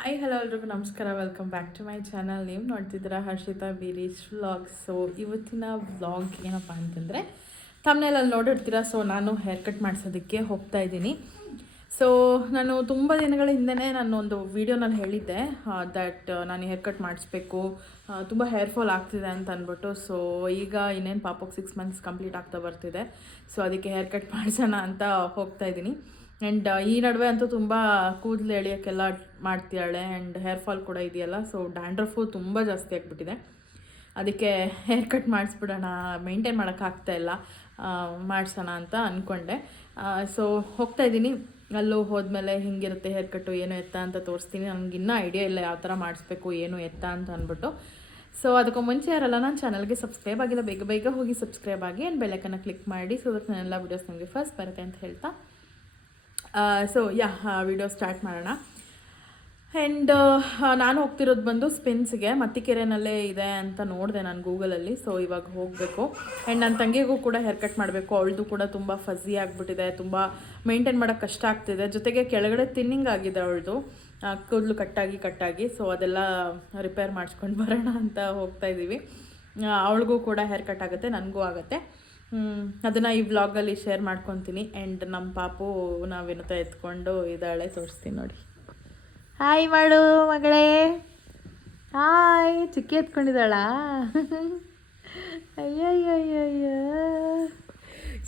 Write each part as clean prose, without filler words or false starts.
Hi hello ಎಲ್ರಿಗೂ ನಮಸ್ಕಾರ, welcome back to my channel. ನೀವು ನೋಡ್ತಿದ್ದೀರಾ ಹರ್ಷಿತಾ ಬೀರೀಶ್ ವ್ಲಾಗ್. ಸೊ ಇವತ್ತಿನ ವ್ಲಾಗ್ ಏನಪ್ಪ ಅಂತಂದರೆ ತಮ್ಮನೇಲಲ್ಲಿ ನೋಡಿರ್ತೀರ. ಸೊ ನಾನು ಹೇರ್ ಕಟ್ ಮಾಡಿಸೋದಕ್ಕೆ ಹೋಗ್ತಾ ಇದ್ದೀನಿ. ಸೊ ನಾನು ತುಂಬ ದಿನಗಳ ಹಿಂದೆ ನಾನು ಒಂದು ವೀಡಿಯೋನಲ್ಲಿ ಹೇಳಿದ್ದೆ ದಟ್ ನಾನು ಹೇರ್ ಕಟ್ ಮಾಡಿಸ್ಬೇಕು, ತುಂಬ ಹೇರ್ ಫಾಲ್ ಆಗ್ತಿದೆ ಅಂತ ಅಂದ್ಬಿಟ್ಟು. ಸೊ ಈಗ ಇನ್ನೇನು ಪಾಪಕ್ಕೆ 6 months ಕಂಪ್ಲೀಟ್ ಆಗ್ತಾ ಬರ್ತಿದೆ. ಸೊ ಅದಕ್ಕೆ ಹೇರ್ ಕಟ್ ಮಾಡಿಸೋಣ ಅಂತ ಹೋಗ್ತಾ ಇದ್ದೀನಿ. ಆ್ಯಂಡ್ ಈ ನಡುವೆ ಅಂತೂ ತುಂಬ ಕೂದಲು ಎಳೆಯೋಕ್ಕೆಲ್ಲ ಮಾಡ್ತಿದ್ದಾಳೆ. ಆ್ಯಂಡ್ ಹೇರ್ ಫಾಲ್ ಕೂಡ ಇದೆಯಲ್ಲ, ಸೊ ಡ್ಯಾಂಡ್ರಫು ತುಂಬ ಜಾಸ್ತಿ ಆಗಿಬಿಟ್ಟಿದೆ. ಅದಕ್ಕೆ ಹೇರ್ ಕಟ್ ಮಾಡಿಸ್ಬಿಡೋಣ, ಮೇಂಟೈನ್ ಮಾಡೋಕ್ಕಾಗ್ತಾಯಿಲ್ಲ, ಮಾಡಿಸೋಣ ಅಂತ ಅಂದ್ಕೊಂಡೆ. ಸೊ ಹೋಗ್ತಾಯಿದ್ದೀನಿ. ಅಲ್ಲೂ ಹೋದ್ಮೇಲೆ ಹಿಂಗಿರುತ್ತೆ ಹೇರ್ ಕಟ್ಟು, ಏನು ಎತ್ತ ಅಂತ ತೋರಿಸ್ತೀನಿ. ನನಗಿನ್ನೂ ಐಡಿಯಾ ಇಲ್ಲ ಯಾವ ಥರ ಮಾಡಿಸ್ಬೇಕು, ಏನು ಎತ್ತ ಅಂತ ಅಂದ್ಬಿಟ್ಟು. ಸೊ ಅದಕ್ಕೂ ಮುಂಚೆ ಯಾರಲ್ಲ ನನ್ನ ಚಾನಲ್ಗೆ ಸಬ್ಸ್ಕ್ರೈಬ್ ಆಗಿಲ್ಲ, ಬೇಗ ಬೇಗ ಹೋಗಿ ಸಬ್ಸ್ಕ್ರೈಬ್ ಆಗಿ ಆ್ಯಂಡ್ ಬೆಲ್ಲೈಕನ್ನ ಕ್ಲಿಕ್ ಮಾಡಿ. ಸೊ ದಟ್ ನನ್ನೆಲ್ಲ ವೀಡಿಯೋಸ್ ನನಗೆ ಫಸ್ಟ್ ಬರುತ್ತೆ ಅಂತ ಹೇಳ್ತಾ ಸೊ ವಿಡಿಯೋ ಸ್ಟಾರ್ಟ್ ಮಾಡೋಣ. ಆ್ಯಂಡ್ ನಾನು ಹೋಗ್ತಿರೋದು ಬಂದು ಸ್ಪಿನ್ಸ್ಗೆ, ಮತ್ತಿಕೆರೆನಲ್ಲೇ ಇದೆ ಅಂತ ನೋಡಿದೆ ನಾನು ಗೂಗಲಲ್ಲಿ. ಸೊ ಇವಾಗ ಹೋಗಬೇಕು. ಆ್ಯಂಡ್ ನನ್ನ ತಂಗಿಗೂ ಕೂಡ ಹೇರ್ ಕಟ್ ಮಾಡಬೇಕು. ಅವಳದು ಕೂಡ ತುಂಬ ಫಝಿ ಆಗಿಬಿಟ್ಟಿದೆ, ತುಂಬ ಮೇಂಟೈನ್ ಮಾಡೋಕ್ಕೆ ಕಷ್ಟ ಆಗ್ತಿದೆ. ಜೊತೆಗೆ ಕೆಳಗಡೆ ತಿನ್ನಿಂಗ್ ಆಗಿದೆ ಅವಳದು, ಕೂದಲು ಕಟ್ಟಾಗಿ. ಸೊ ಅದೆಲ್ಲ ರಿಪೇರ್ ಮಾಡಿಸ್ಕೊಂಡು ಬರೋಣ ಅಂತ ಹೋಗ್ತಾಯಿದ್ದೀವಿ. ಅವಳಿಗೂ ಕೂಡ ಹೇರ್ ಕಟ್ ಆಗುತ್ತೆ, ನನಗೂ ಆಗುತ್ತೆ. ಅದನ್ನು ಈ ವ್ಲಾಗಲ್ಲಿ ಶೇರ್ ಮಾಡ್ಕೊತೀನಿ. ಆ್ಯಂಡ್ ನಮ್ಮ ಪಾಪು ನಾವೇನೋ ಎತ್ಕೊಂಡು ಇದ್ದಾಳೆ, ತೋರಿಸ್ತೀನಿ ನೋಡಿ. ಹಾಯ್ ಮಾಡು ಮಗಳೇ, ಹಾಯ್. ಚಿಕ್ಕಿ ಎತ್ಕೊಂಡಿದ್ದಾಳಾ? ಅಯ್ಯಯ್ಯಯ್ಯಯ್ಯ.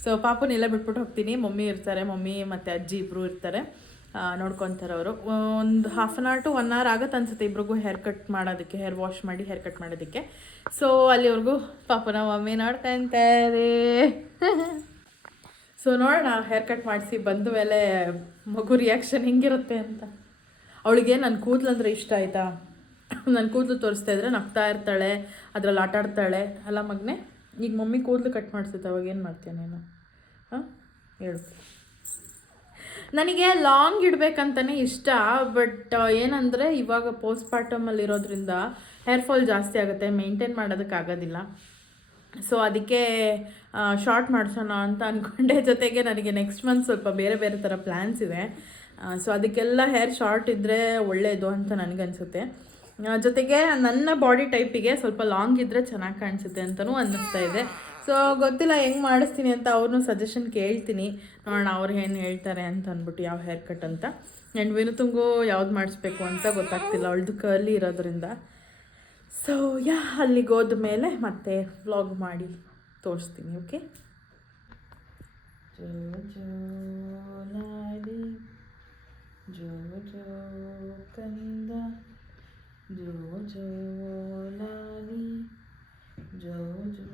ಸೊ ಪಾಪುನೆಲ್ಲ ಬಿಟ್ಬಿಟ್ಟು ಹೋಗ್ತೀನಿ. ಮಮ್ಮಿ ಇರ್ತಾರೆ, ಮಮ್ಮಿ ಮತ್ತು ಅಜ್ಜಿ ಇಬ್ಬರು ಇರ್ತಾರೆ, ನೋಡ್ಕೊತಾರೆ ಅವರು. ಒಂದು 1/2 hour to 1 hour ಆಗುತ್ತೆ ಅನ್ಸುತ್ತೆ ಇಬ್ರಿಗೂ ಹೇರ್ ಕಟ್ ಮಾಡೋದಕ್ಕೆ, ಹೇರ್ ವಾಶ್ ಮಾಡಿ ಹೇರ್ ಕಟ್ ಮಾಡೋದಕ್ಕೆ. ಸೊ ಅಲ್ಲಿವರೆಗೂ ಪಾಪನ ಮಮ್ಮಿ ನೋಡ್ಕೊಂತಾರೆ. ಸೊ ನೋಡೋಣ ಹೇರ್ ಕಟ್ ಮಾಡಿಸಿ ಬಂದ ಮೇಲೆ ಮಗು ರಿಯಾಕ್ಷನ್ ಹೆಂಗಿರುತ್ತೆ ಅಂತ. ಅವಳಿಗೆ ನನ್ನ ಕೂದಲು ಅಂದರೆ ಇಷ್ಟ ಆಯಿತಾ. ನನ್ನ ಕೂದಲು ತೋರಿಸ್ತಾ ಇದ್ರೆ ನಗ್ತಾ ಇರ್ತಾಳೆ, ಅದರಲ್ಲಿ ಆಟಾಡ್ತಾಳೆ. ಅಲ್ಲ ಮಗನೇ, ಈಗ ಮಮ್ಮಿ ಕೂದಲು ಕಟ್ ಮಾಡಿಸುತ್ತೆ, ಅವಾಗ ಏನು ಮಾಡ್ತೀಯ ನೀನು? ಹಾಂ ಹೇಳು. ನನಗೆ ಲಾಂಗ್ ಇಡಬೇಕಂತಲೇ ಇಷ್ಟ, ಬಟ್ ಏನಂದರೆ ಇವಾಗ ಪೋಸ್ಟ್ಪಾರ್ಟಮಲ್ಲಿ ಇರೋದ್ರಿಂದ ಹೇರ್ ಫಾಲ್ ಜಾಸ್ತಿ ಆಗುತ್ತೆ, ಮೇಂಟೈನ್ ಮಾಡೋದಕ್ಕಾಗೋದಿಲ್ಲ. ಸೊ ಅದಕ್ಕೆ ಶಾರ್ಟ್ ಮಾಡಿಸೋಣ ಅಂತ ಅಂದ್ಕೊಂಡೆ. ಜೊತೆಗೆ ನನಗೆ ನೆಕ್ಸ್ಟ್ ಮಂತ್ ಸ್ವಲ್ಪ ಬೇರೆ ಬೇರೆ ಥರ ಪ್ಲ್ಯಾನ್ಸ್ ಇದೆ. ಸೊ ಅದಕ್ಕೆಲ್ಲ ಹೇರ್ ಶಾರ್ಟ್ ಇದ್ದರೆ ಒಳ್ಳೆಯದು ಅಂತ ನನಗನ್ಸುತ್ತೆ. ಜೊತೆಗೆ ನನ್ನ ಬಾಡಿ ಟೈಪಿಗೆ ಸ್ವಲ್ಪ ಲಾಂಗ್ ಇದ್ದರೆ ಚೆನ್ನಾಗಿ ಕಾಣಿಸುತ್ತೆ ಅಂತಲೂ ಅನ್ನಿಸ್ತಾ ಇದೆ. ಸೊ ಗೊತ್ತಿಲ್ಲ ಹೆಂಗೆ ಮಾಡಿಸ್ತೀನಿ ಅಂತ ಅವ್ರನ್ನೂ ಸಜೆಷನ್ ಕೇಳ್ತೀನಿ, ನೋಡೋಣ ಅವ್ರು ಏನು ಹೇಳ್ತಾರೆ ಅಂತ ಅಂದ್ಬಿಟ್ಟು ಯಾವ ಹೇರ್ ಕಟ್ ಅಂತ. ಆ್ಯಂಡ್ ವಿನುತಂಗೂ ಯಾವ್ದು ಮಾಡಿಸ್ಬೇಕು ಅಂತ ಗೊತ್ತಾಗ್ತಿಲ್ಲ, ಅವಳದು ಕರ್ಲಿ ಇರೋದ್ರಿಂದ. ಸೊ ಅಲ್ಲಿಗೆ ಹೋದ್ಮೇಲೆ ಮತ್ತೆ ವ್ಲಾಗ್ ಮಾಡಿ ತೋರಿಸ್ತೀನಿ. ಓಕೆ. ಜೋ ಜೋ ಕಂದ, ಜೋ ಜೋ ಲಾಲಿ, ಜೋ ಜೋ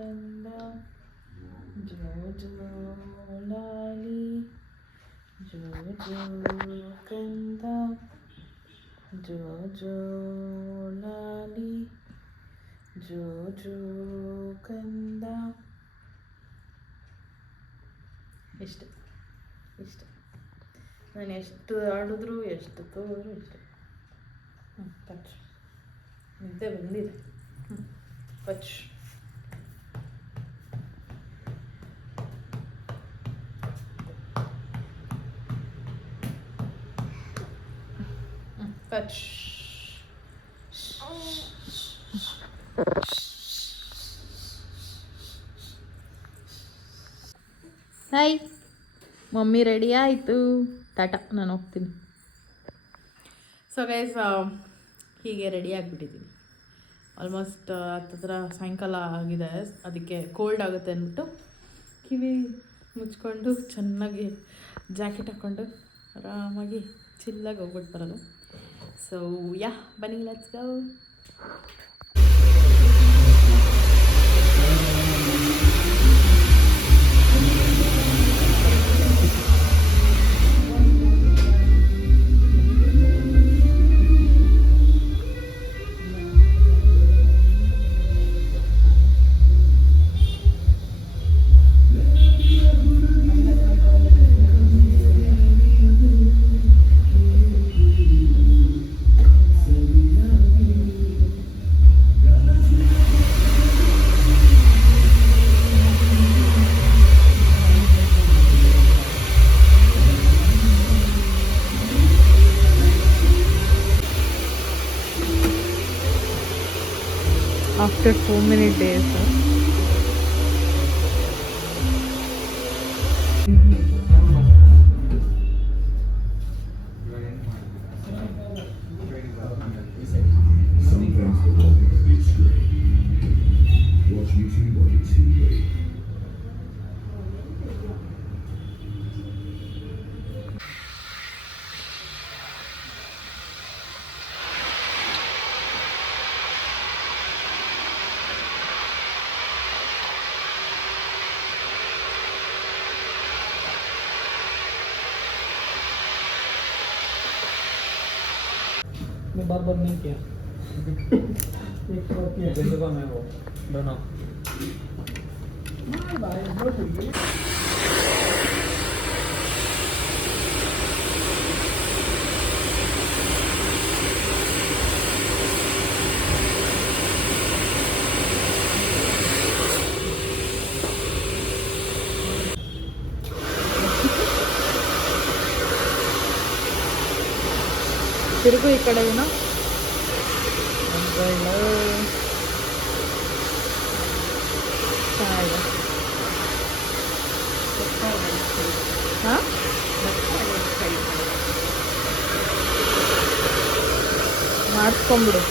ಕಂದ, ಜೋ ಜೋ ಲಾಲಿ, ಜೋ ಜೋ ಕಂದ, ಜೋ ಜೋ ಲಾಲಿ, ಜೋ ಜೋ ಕಂದ. ಇಷ್ಟು ನಾನು ಎಷ್ಟು ಆಡಿದ್ರು, ಎಷ್ಟು ತೋರು ಇಷ್ಟು. ಪಚ್ ನಿದ್ದೆ ಬಂದಿದೆ. ಪಚ್ ಪಚ್. ಹಾಯ್ ಮಮ್ಮಿ, ರೆಡಿ ಆಯಿತು, ಟಾಟಾ, ನಾನು ಹೋಗ್ತೀನಿ. ಸೊ ಗೈಸ್, ಹೀಗೆ ರೆಡಿ ಆಗಿಬಿಟ್ಟಿದ್ದೀನಿ. ಆಲ್ಮೋಸ್ಟ್ ಹತ್ತಿರ ಸಾಯಂಕಾಲ ಆಗಿದೆ. ಅದಕ್ಕೆ ಕೋಲ್ಡ್ ಆಗುತ್ತೆ ಅಂದ್ಬಿಟ್ಟು ಕಿವಿ ಮುಚ್ಕೊಂಡು ಚೆನ್ನಾಗಿ ಜಾಕೆಟ್ ಹಾಕ್ಕೊಂಡು ಆರಾಮಾಗಿ ಚಿಲ್ಲಾಗಿ ಹೋಗ್ಬಿಟ್ಟು ಬರೋದು. ಸೊ ಬನ್ನಿ, let's go. After so many days. मैं बार बार नहीं किया एक बार किया जैसे का मैं वो दोनों ತಿರುಗು ಈ ಕಡೆ ಏನೋ ಚೆನ್ನಾಗಿದೆ. ಹಾಂ ಮಾಡಿಸ್ಕೊಂಬಿಡು.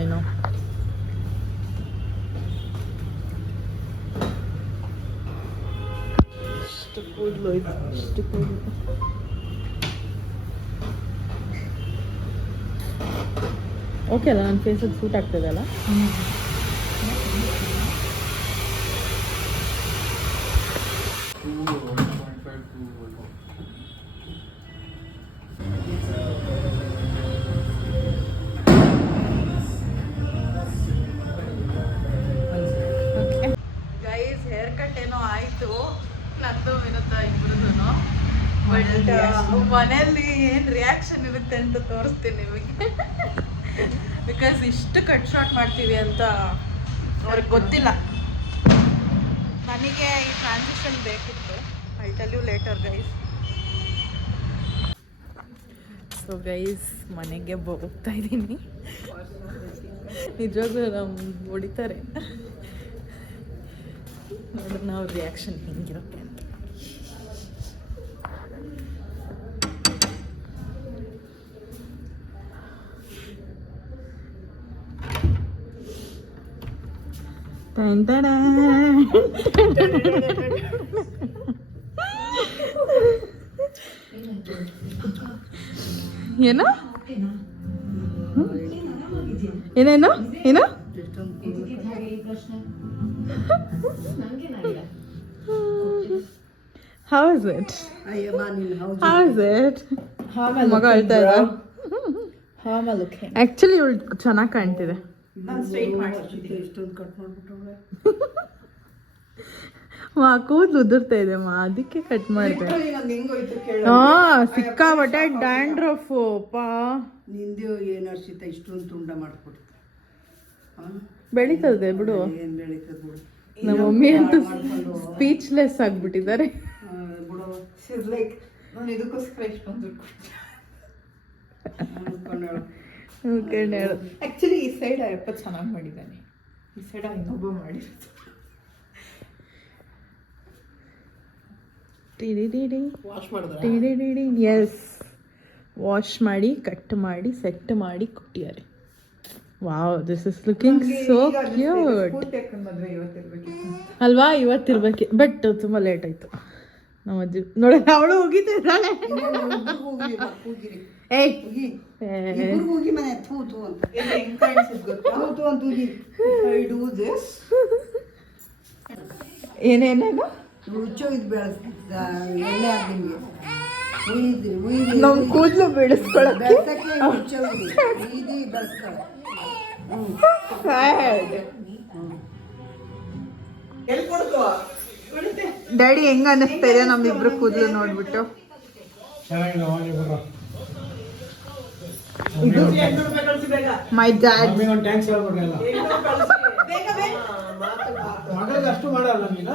I know. ಇಷ್ಟು ಕೂದಲು ಇದು, ಇಷ್ಟು ಕೂದಲು. ಓಕೆ ಅಲ್ಲ, ನನ್ನ ಫೇಸಿಗೆ ಸೂಟ್ ಆಗ್ತದೆ ಅಲ್ಲ? ಗೈಸ್, ಹೇರ್ ಕಟ್ ಏನೋ ಆಯಿತು, ನಂದು ವಿನೋದ ಇಬ್ಬರದು. ಬಟ್ ಮನೆಯಲ್ಲಿ ಏನು ರಿಯಾಕ್ಷನ್ ಇರುತ್ತೆ ಅಂತ ತೋರಿಸ್ತೀನಿ ನಿಮಗೆ. ಬಿಕಾಸ್ ಇಷ್ಟು ಕಟ್ ಶಾರ್ಟ್ ಮಾಡ್ತೀವಿ ಅಂತ ಅವ್ರಿಗೆ ಗೊತ್ತಿಲ್ಲ. ನನಗೆ ಈ ಟ್ರಾನ್ಸಿಷನ್ ಬೇಕಿತ್ತು. I tell you later guys. So guys, ಮನೆಗೆ ಹೋಗ್ತಾ ಇದ್ದೀನಿ. ನಿಜವಾಗ್ಲೂ ನಮ್ಮ ಹೊಡಿತಾರೆ. ನೋಡ್ರಿ ನಾವು ರಿಯಾಕ್ಷನ್ ಹೆಂಗಿರುತ್ತೆ ಅಂತ. ಏನೋ ಏನೇನು ಏನು How is it? How is it? ಮಗ ಹೇಳ್ತಾ ಇದ್ದ. ಆ್ಯಕ್ಚುಲಿ ಇವಳು ಚೆನ್ನಾಗಿ ಕಾಣ್ತಿದೆ. ಕೂದಲು ಉದುರ್ತಾ ಇದೆ ಮಾ, ಅದಕ್ಕೆ ಕಟ್ ಮಾಡಿದೆ. ಸಿಕ್ಕಾಬಟ್ಟೆ ಡ್ಯಾಂಡ್ರಫ್ ಪಾ. ನಿಂದು ಏನು ಅರ್ಷಿತ ಇಷ್ಟೊಂದು ತುಂಡ ಮಾಡ್ಕೊಡ್ತು. ಬೆಳೀತದೆ ಬಿಡು. ಏನು ಬೆಳೀತದೆ ಬಿಡು. ನಮ್ಮ ಮಮ್ಮಿ ಅಂತೂ ಸ್ಪೀಚ್ಲೆಸ್ ಆಗಿಬಿಟ್ಟಿದ್ದಾರೆ. ನಾನು ಇದಕ್ಕೋಸ್ಕರ ಇಷ್ಟೊಂದು ಆ್ಯಕ್ಚುಲಿ ಈ ಸೈಡ್ ಅಯ್ಯಪ್ಪ ಚೆನ್ನಾಗಿ ಮಾಡಿದ್ದಾನೆ, ಈ ಸೈಡ್ ಇನ್ನೊಬ್ಬ ಮಾಡಿರೋದು. ಎಸ್, ವಾಶ್ ಮಾಡಿ ಕಟ್ ಮಾಡಿ ಸೆಟ್ ಮಾಡಿ ಕೊಟ್ಟಿದ್ದಾರೆ. Wow, this is looking so cute ಅಲ್ವಾ? ಇವತ್ತಿರ್ಬೇಕು, ಬಟ್ ತುಂಬ ಲೇಟ್ ಆಯಿತು. ನಮ್ಮ ಅಜ್ಜಿ ನೋಡಿ ಅವಳು ಹೋಗಿದ್ದೆ ಇದ್ದಾಳೆ ಕೂಗಿರಿ ಏಯ್ ಹೋಗಿ ಇಬ್ರು ಹೋಗಿ ಮನೆ ಥೂ ಥೂ ಅಂತ ಹೆಂಗ್ ಕಾಣಿಸಿದ್ ಗೊತ್ತಾ ಥೂ ಥೂ ಅಂತ ಹೋಗಿ ಐ ಡೂ ದಿಸ್ ಏನೇನೇನು ಹುಚ್ಚು ಇದು ಬೆಳೆಸ್ತಿದ್ದ ಎಣ್ಣೆ ಹಾಕಿಂಗೆ ಉಯ್ದ್ರಿ ಉಯ್ದ್ರಿ ನಮ್ಮ ಕೂದಲು ಬೆಳೆಸ್ಕೊಳಕ್ಕೆ ಬೆಳ್ಸಕ್ಕೆ ಹುಚ್ಚು ಉಯ್ದಿ ಬೆಳೆಸ್ಕೊಳ ಡ್ಯಾಡಿ ಹೆಂಗ ಅನ್ನಿಸ್ತಾ ಇದೆ ನಮ್ಮಿಬ್ರು ಕೂದಲು ನೋಡ್ಬಿಟ್ಟು ಚೆನ್ನಾಗಿದೆ ಹೋಗಿ ಬರೋ ಮೈ ಡ್ಯಾಡ್ ಮಮ್ಮಿಗೆ ಒಂದು ಟ್ಯಾಂಕ್ಸ್ ಹೇಳ್ಬಿಡ್ರಿ ಎಲ್ಲ ಮಗಳಿಗೆ ಅಷ್ಟು ಮಾಡಲ್ಲ ನೀನು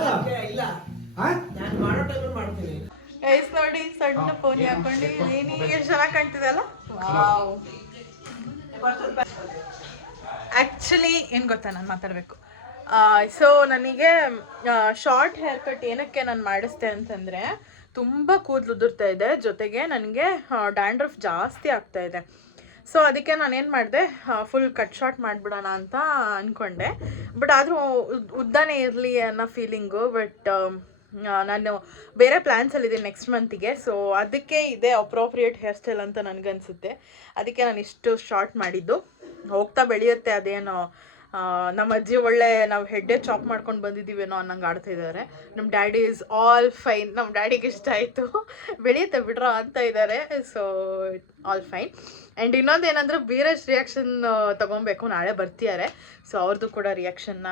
ಗೈಸ್ ನೋಡಿ ಸಣ್ಣ ಫೋನ್ ಹಾಕೊಂಡು ನೀನು ಎಷ್ಟು ಚೆನ್ನಾಗಿ ಕಾಣ್ತಿದಲ್ಲ ಆ್ಯಕ್ಚುಲಿ ಏನು ಗೊತ್ತಾ ನಾನು ಮಾತಾಡಬೇಕು ಸೊ ನನಗೆ ಶಾರ್ಟ್ ಹೇರ್ ಕಟ್ ಏನಕ್ಕೆ ನಾನು ಮಾಡಿಸ್ದೆ ಅಂತಂದರೆ ತುಂಬ ಕೂದಲು ಉದುರ್ತಾ ಇದೆ, ಜೊತೆಗೆ ನನಗೆ ಡ್ಯಾಂಡ್ರಫ್ ಜಾಸ್ತಿ ಆಗ್ತಾ ಇದೆ. ಸೊ ಅದಕ್ಕೆ ನಾನೇನು ಮಾಡಿದೆ, ಫುಲ್ ಕಟ್ ಶಾರ್ಟ್ ಮಾಡಿಬಿಡೋಣ ಅಂತ ಅಂದ್ಕೊಂಡೆ. ಬಟ್ ಆದರೂ ಉದ್ದನೇ ಇರಲಿ ಅನ್ನೋ ಫೀಲಿಂಗು. ಬಟ್ ನಾನು ಬೇರೆ ಪ್ಲ್ಯಾನ್ಸಲ್ಲಿದ್ದೀನಿ ನೆಕ್ಸ್ಟ್ ಮಂತಿಗೆ. ಸೊ ಅದಕ್ಕೆ ಇದೇ ಅಪ್ರೋಪ್ರಿಯೇಟ್ ಹೇರ್ ಸ್ಟೈಲ್ ಅಂತ ನನಗನ್ಸುತ್ತೆ. ಅದಕ್ಕೆ ನಾನು ಇಷ್ಟು ಶಾರ್ಟ್ ಮಾಡಿದ್ದು. ಹೋಗ್ತಾ ಬೆಳೆಯುತ್ತೆ, ಅದೇನೋ ನಮ್ಮ ಅಜ್ಜಿ ಒಳ್ಳೆ ನಾವು ಹೆಡ್ಡೆ ಚಾಪ್ ಮಾಡ್ಕೊಂಡು ಬಂದಿದ್ದೀವೇನೋ ಅನ್ನಂಗೆ ಆಡ್ತಾ ಇದ್ದಾರೆ. ನಮ್ಮ ಡ್ಯಾಡಿ ಈಸ್ ಆಲ್ ಫೈನ್, ನಮ್ಮ ಡ್ಯಾಡಿಗೆ ಇಷ್ಟ ಆಯಿತು, ಬೆಳೆಯುತ್ತೆ ಬಿಡ್ರ ಅಂತ ಇದ್ದಾರೆ. So all fine. ಆ್ಯಂಡ್ ಇನ್ನೊಂದು ಏನಂದರೆ ಬೀರಜ್ ರಿಯಾಕ್ಷನ್ ತೊಗೊಬೇಕು, ನಾಳೆ ಬರ್ತಿದ್ದಾರೆ. ಸೊ ಅವ್ರದ್ದು ಕೂಡ ರಿಯಾಕ್ಷನ್ನ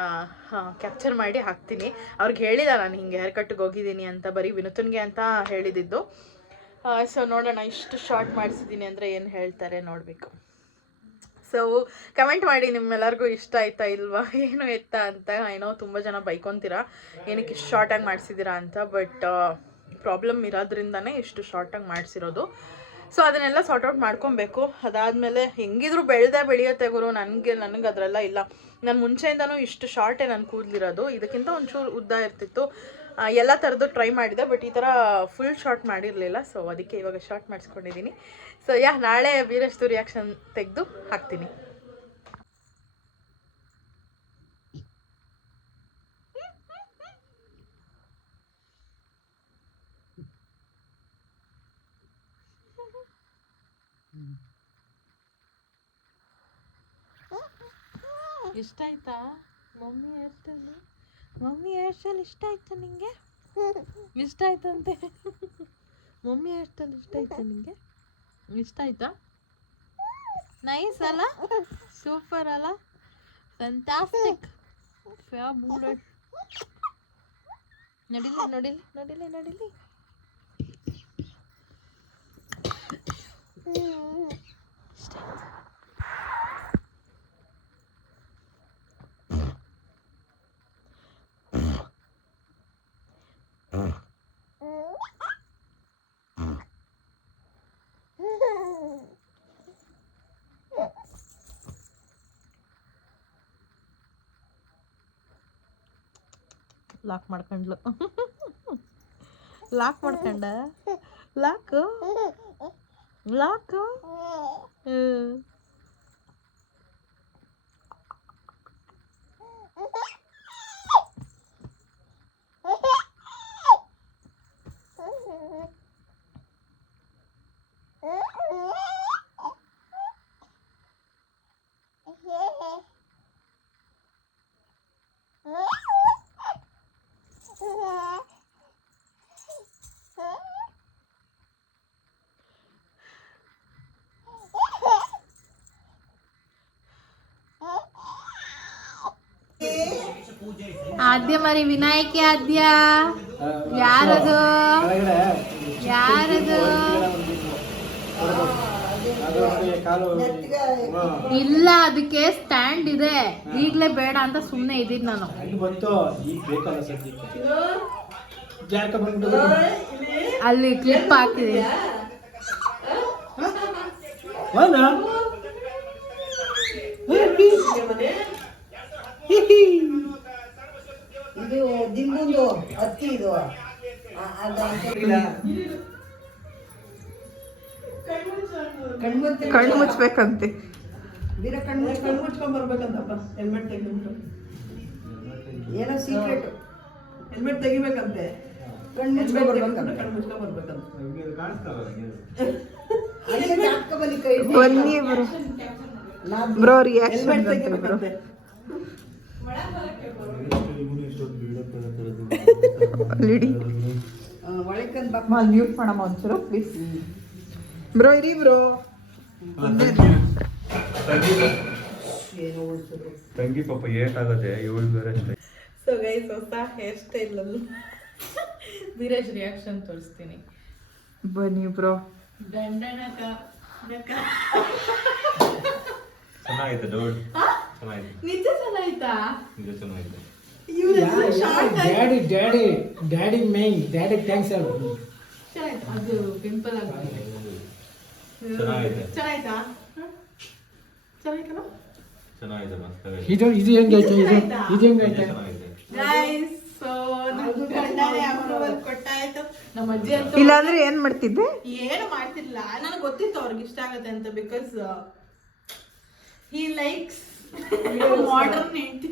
ಕ್ಯಾಪ್ಚರ್ ಮಾಡಿ ಹಾಕ್ತೀನಿ. ಅವ್ರಿಗೆ ಹೇಳಿದ ನಾನು ಹಿಂಗೆ ಹೇರ್ ಕಟ್ಟಿಗೆ ಹೋಗಿದ್ದೀನಿ ಅಂತ, ಬರೀ ವಿನೂತನ್ಗೆ ಅಂತ ಹೇಳಿದ್ದು. ಸೊ ನೋಡೋಣ, ಇಷ್ಟು ಶಾರ್ಟ್ ಮಾಡಿಸಿದ್ದೀನಿ ಅಂದರೆ ಏನು ಹೇಳ್ತಾರೆ ನೋಡಬೇಕು. ಸೊ ಕಮೆಂಟ್ ಮಾಡಿ ನಿಮ್ಮೆಲ್ಲರಿಗೂ ಇಷ್ಟ ಆಯ್ತಾ ಇಲ್ವಾ, ಏನು ಎತ್ತ ಅಂತ. ಏನೋ ತುಂಬ ಜನ ಬೈಕೊತೀರಾ ಏನಕ್ಕೆ ಇಷ್ಟು ಶಾರ್ಟಾಗಿ ಮಾಡಿಸಿದ್ದೀರಾ ಅಂತ. ಬಟ್ ಪ್ರಾಬ್ಲಮ್ ಇರೋದ್ರಿಂದನೇ ಇಷ್ಟು ಶಾರ್ಟಾಗಿ ಮಾಡಿಸಿರೋದು. ಸೊ ಅದನ್ನೆಲ್ಲ ಸಾರ್ಟ್ ಔಟ್ ಮಾಡ್ಕೊಬೇಕು. ಅದಾದಮೇಲೆ ಹೆಂಗಿದ್ರು ಬೆಳೆಯುತ್ತೆ ಗುರು. ನನಗೆ ಅದರೆಲ್ಲ ಇಲ್ಲ. ನಾನು ಮುಂಚೆಯಿಂದನೂ ಇಷ್ಟು ಶಾರ್ಟೇ ನಾನು ಕೂದಲಿರೋದು. ಇದಕ್ಕಿಂತ ಒಂಚೂರು ಉದ್ದ ಇರ್ತಿತ್ತು. ಎಲ್ಲ ಥರದ್ದು ಟ್ರೈ ಮಾಡಿದೆ, ಬಟ್ ಈ ಥರ ಫುಲ್ ಶಾರ್ಟ್ ಮಾಡಿರಲಿಲ್ಲ. ಸೊ ಅದಕ್ಕೆ ಇವಾಗ ಶಾರ್ಟ್ ಮಾಡಿಸ್ಕೊಂಡಿದ್ದೀನಿ. ಸೊ ನಾಳೆ ವೀರಷ್ಟು ರಿಯಾಕ್ಷನ್ ತೆಗೆದು ಹಾಕ್ತೀನಿ. ಇಷ್ಟ ಆಯ್ತಾ ಮಮ್ಮಿ ಹೇರ್ ಸ್ಟೈಲ್ ಇಷ್ಟ ಆಯ್ತಾ ನಿಂಗೆ? ಇಷ್ಟ ಆಯ್ತಂತೆ ಮಮ್ಮಿ ಹೇರ್ ಸ್ಟೈಲ್ ಇಷ್ಟ ಆಯ್ತಾ ನಿಂಗೆ? ಇಷ್ಟ ಆಯ್ತಾ? ನೈಸ್ ಅಲ್ಲ? ಸೂಪರ್ ಅಲ್ಲ? ಫ್ಯಾಂಟಾಸ್ಟಿಕ್. ಫ್ಯಾಬುಲಸ್. ನಡಿಲಿ ಲಾಕ್ ಮಾಡ್ಕೊಂಡ್ಲು. ಲಾಕ್ ಮಾಡ್ಕೊಂಡ ಲಾಕು ಆದ್ಯ ಮರಿ ವಿನಾಯಕಿ ಆದ್ಯ. ಯಾರದು? ಇಲ್ಲ, ಅದಕ್ಕೆ ಸ್ಟ್ಯಾಂಡ್ ಇದೆ. ಈಗ್ಲೇ ಬೇಡ ಅಂತ ಸುಮ್ನೆ ಇದ್ದಿದ್ ನಾನು. ಅಲ್ಲಿ ಕ್ಲಿಪ್ ಹಾಕಿದೆ. ಇದು ದಿಂಬುಂದು ಹತ್ತಿ ಇದು ಕಣ್ಣು ಮುಚ್ಬೇಕಂತೆ. ಬೀರ ಕಣ್ಣು ಮುಚ್ಕೊಂಡ್ ಬರ್ಬೇಕಂತಪ್ಪ. ಹೆಲ್ಮೆಟ್ ತೆಗಿಬಿಟ್ಟು ಏನೋ ಸೀಕ್ರೆಟ್. ಹೆಲ್ಮೆಟ್ ತೆಗಿಬೇಕಂತೆ. ಕಣ್ಣು ಮುಚ್ಕೊಂಡು ಬರ್ಬೇಕಂತ. ನಿಮ್ಗೆ ಅದು ಕಾಣಿಸ್ತಲ್ಲ ನನಗೆ. ಅಲ್ಲಿಂದ ಅಕ್ಕ ಬನ್ನಿ ಕೈ ಹಿಡ್ದು. ಬನ್ನಿ ಬ್ರೋ ಬ್ರೋ ರಿಯಾಕ್ಷನ್ ಹೆಲ್ಮೆಟ್ ತೆಗಿಬೇಕಂತೆ. ಆಲ್ರೆಡಿ ಒಳಕಂದ್ ಬಾ. ಮ್ಯೂಟ್ ಮಾಡಮ್ಮ ಒಂಚೂರು ಪ್ಲೀಸ್ ಬ್ರೋ ಇರಿ ಬ್ರೋ ಏನೋ ಉಳ್ಸಿದ್ರು. ತಂಗಿ ಪಾಪ ಏಟಾಗತ್ತೆ 7 ಬೇರೆ ಅಷ್ಟೇ. ಸೊ ಗೈಸ್ ಹೊಸ ಹೇರ್ ಸ್ಟೈಲಲ್ಲಿ ವೀರೇಶ್ ರಿಯಾಕ್ಷನ್ ತೋರಿಸ್ತೀನಿ. ಬನ್ನಿ ಬ್ರೋ ದಂಡನಕ ಚೆನ್ನಾಗೈತೆ ಡೋಡ್ ಚೆನ್ನಾಗಿದೆ ನಿಜ ಚೆನ್ನಾಯ್ತಾ? ನಿಜ ಚೆನ್ನಾಗಿದೆ. ಡ್ಯಾಡಿ ಮೇನ್ ಡ್ಯಾಡಿ ಥ್ಯಾಂಕ್ಸ್ ಹೇಳು. ಅದು ಪಿಂಪಲ್ ಆಗಿದೆ. ಚೆನ್ನಾಗೈತೆ ಚೆನ್ನಾಯ್ತಾ? ಚೆನ್ನಾಯ್ತಲ್ಲ ಚೆನ್ನಾಗಿದೆ ಮಸ್ತಾಗೈತೆ. ಇದು ಹೆಂಗೈತೆ ಇದು ಹೆಂಗೈತೆ ಚೆನ್ನಾಗಿದೆ. ಗೈಸ್ ಸೊ ನಮ್ಮ ಗಂಡನೇ ಅಪ್ರೂವಲ್ ಕೊಟ್ಟಾಯ್ತು. ನಮ್ಮ ಅಜ್ಜಿ ಅಂತ ಇಲ್ಲಾಂದ್ರೆ ಏನ್ ಮಾಡ್ತಿದ್ದೆ ಏನು ಮಾಡ್ತಿರ್ಲಿಲ್ಲ. ನನಗೆ ಗೊತ್ತಿತ್ತು ಅವ್ರಿಗೆ ಇಷ್ಟ ಆಗತ್ತೆ ಅಂತ. ಬಿಕಾಸ್ ಹಿ ಲೈಕ್ಸ್ ಮಾಡರ್ನ್ ಹೆಂಡತಿ.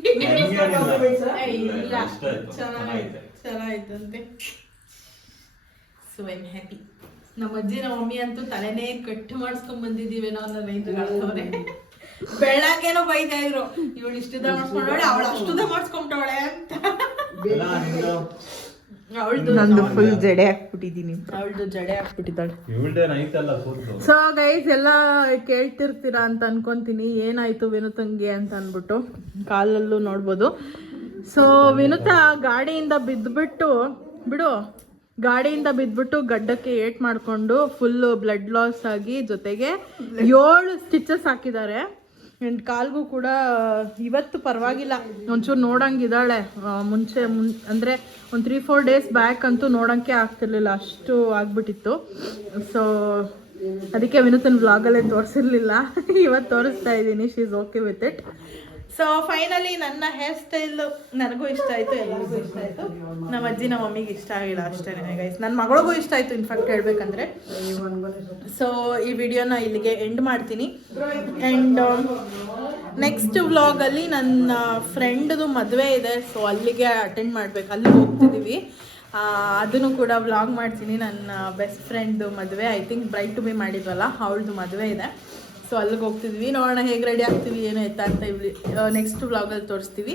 ಇಲ್ಲ ಚೆನ್ನಾಯ್ತಂತೆ. So I'm happy. ನಮ್ಮ ಅಜ್ಜಿ ನಮ್ಮ ಮಮ್ಮಿ ಅಂತೂ ತಲೆನೇ ಕಟ್ಟು ಮಾಡಿಸ್ಕೊಂಡ್ ಬಂದಿದ್ದೀವೇನೋ ಅನ್ನೋ ರೈತರವ್ರೆ. ಬೆಳಗ್ಗೆನೋ ಬೈತಾ ಇದ್ರು, ಇವಳು ಇಷ್ಟುದ ಮಾಡಿಸ್ಕೊಂಡವಳೆ, ಅವಳು ಅಷ್ಟುದ ಮಾಡಿಸ್ಕೊಂಡವಳೆ ಅಂತ. ನಂದು ಫುಲ್ ಜಡೆ ಹಾಕ್ಬಿಟ್ಟಿದೀನಿ ಅವಳದು ಜಡೆ ಹಾಕ್ಬಿಟ್ಟಿದ್ದಾಳೆ. ಇವಳ್ದೇನ್ ಐತಲ್ಲ ಕೂದಲು. ಸೊ ಗೈಸ್ ಎಲ್ಲ ಕೇಳ್ತಿರ್ತೀರಾ ಅಂತ ಅನ್ಕೊಂತೀನಿ, ಏನಾಯ್ತು ವಿನುತಂಗೆ ಅಂತ ಅಂದ್ಬಿಟ್ಟು. ಕಾಲಲ್ಲೂ ನೋಡ್ಬೋದು. ಸೊ ವಿನುತ ಗಾಡಿಯಿಂದ ಬಿದ್ದುಬಿಟ್ಟು ಗಡ್ಡಕ್ಕೆ ಏಟ್ ಮಾಡಿಕೊಂಡು ಫುಲ್ಲು ಬ್ಲಡ್ ಲಾಸ್ ಆಗಿ ಜೊತೆಗೆ 7 ಸ್ಟಿಚಸ್ ಹಾಕಿದ್ದಾರೆ. ಆ್ಯಂಡ್ ಕಾಲ್ಗೂ ಕೂಡ ಇವತ್ತು ಪರವಾಗಿಲ್ಲ, ಒಂಚೂರು ನೋಡಂಗಿದ್ದಾಳೆ. ಅಂದರೆ ಒಂದು 3-4 ಡೇಸ್ ಬ್ಯಾಕ್ ಅಂತೂ ನೋಡೋಕ್ಕೆ ಆಗ್ತಿರ್ಲಿಲ್ಲ, ಅಷ್ಟು ಆಗ್ಬಿಟ್ಟಿತ್ತು. ಸೊ ಅದಕ್ಕೆ ವಿನೂತನ್ ವ್ಲಾಗಲ್ಲೇ ತೋರಿಸಿರ್ಲಿಲ್ಲ, ಇವತ್ತು ತೋರಿಸ್ತಾ ಇದ್ದೀನಿ. She is okay with it. So finally ನನ್ನ ಹೇರ್ ಸ್ಟೈಲ್ ನನಗೂ ಇಷ್ಟ ಆಯಿತು, ಎಲ್ಲರಿಗೂ ಇಷ್ಟ ಆಯಿತು. ನಮ್ಮ ಅಜ್ಜಿ ನಮ್ಮ ಮಮ್ಮಿಗೆ ಇಷ್ಟ ಆಗಿಲ್ಲ ಅಷ್ಟೇ ಗೈಸ್. ನನ್ನ ಮಗಳಿಗೂ ಇಷ್ಟ ಆಯಿತು ಇನ್ಫ್ಯಾಕ್ಟ್ ಹೇಳ್ಬೇಕಂದ್ರೆ. ಸೊ ಈ ವಿಡಿಯೋನ ಇಲ್ಲಿಗೆ ಎಂಡ್ ಮಾಡ್ತೀನಿ. ಆ್ಯಂಡ್ ನೆಕ್ಸ್ಟ್ ವ್ಲಾಗಲ್ಲಿ ನನ್ನ ಫ್ರೆಂಡ್ದು ಮದುವೆ ಇದೆ. ಸೊ ಅಲ್ಲಿಗೆ ಅಟೆಂಡ್ ಮಾಡಬೇಕು, ಅಲ್ಲಿಗೆ ಹೋಗ್ತಿದ್ದೀವಿ. ಅದನ್ನು ಕೂಡ ವ್ಲಾಗ್ ಮಾಡ್ತೀನಿ. ನನ್ನ ಬೆಸ್ಟ್ ಫ್ರೆಂಡ್ದು ಮದುವೆ, I think bride to be ಮಾಡಿದ್ವಲ್ಲ, ಅವಳದು ಮದುವೆ ಇದೆ. ಸೊ ಅಲ್ಲಿಗೆ ಹೋಗ್ತಿದ್ವಿ. ನೋಡೋಣ ಹೇಗೆ ರೆಡಿ ಆಗ್ತೀವಿ, ಏನು ಎತ್ತಾ ಅಂತ ನೆಕ್ಸ್ಟ್ ವ್ಲಾಗಲ್ಲಿ ತೋರಿಸ್ತೀವಿ.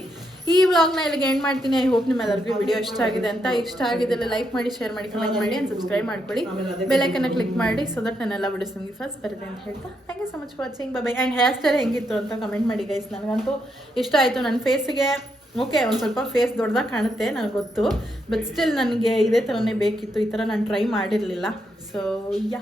ಈ ವ್ಲಾಗ್ನ ಇಲ್ಲಿಗೆ ಎಂಡ್ ಮಾಡ್ತೀನಿ. ಐ ಹೋಪ್ ನಿಮ್ಮೆಲ್ಲರಿಗೂ ವಿಡಿಯೋ ಇಷ್ಟ ಆಗಿದೆ ಅಂತ. ಇಷ್ಟ ಆಗಿದ್ದೆಲ್ಲ ಲೈಕ್ ಮಾಡಿ, ಶೇರ್ ಮಾಡಿ, ಕಮೆಂಟ್ ಮಾಡಿ ಆ್ಯಂಡ್ ಸಬ್ಸ್ಕ್ರೈಬ್ ಮಾಡ್ಕೊಳ್ಳಿ. ಬೆಲ್ಲೈಕನ್ನ ಕ್ಲಿಕ್ ಮಾಡಿ ಸೊ ದಟ್ ನನ್ನೆಲ್ಲ ವಿಡಿಯೋಸ್ ನಿಮಗೆ ಫಸ್ಟ್ ಬರುತ್ತೆ ಅಂತ ಹೇಳ್ತಾ thank you so much watching. Bye. And hair style ಹೆಂಗಿತ್ತು ಅಂತ ಕಮೆಂಟ್ ಮಾಡಿ ಗೈಸ್. ನನಗಂತೂ ಇಷ್ಟ ಆಯಿತು. ನನ್ನ ಫೇಸಿಗೆ ಓಕೆ ಒಂದು ಸ್ವಲ್ಪ ಫೇಸ್ ದೊಡ್ಡದಾಗಿ ಕಾಣುತ್ತೆ ನನಗೆ ಗೊತ್ತು, ಬಟ್ ಸ್ಟಿಲ್ ನನಗೆ ಇದೇ ಥರನೇ ಬೇಕಿತ್ತು. ಈ ಥರ ನಾನು ಟ್ರೈ ಮಾಡಿರಲಿಲ್ಲ. So yeah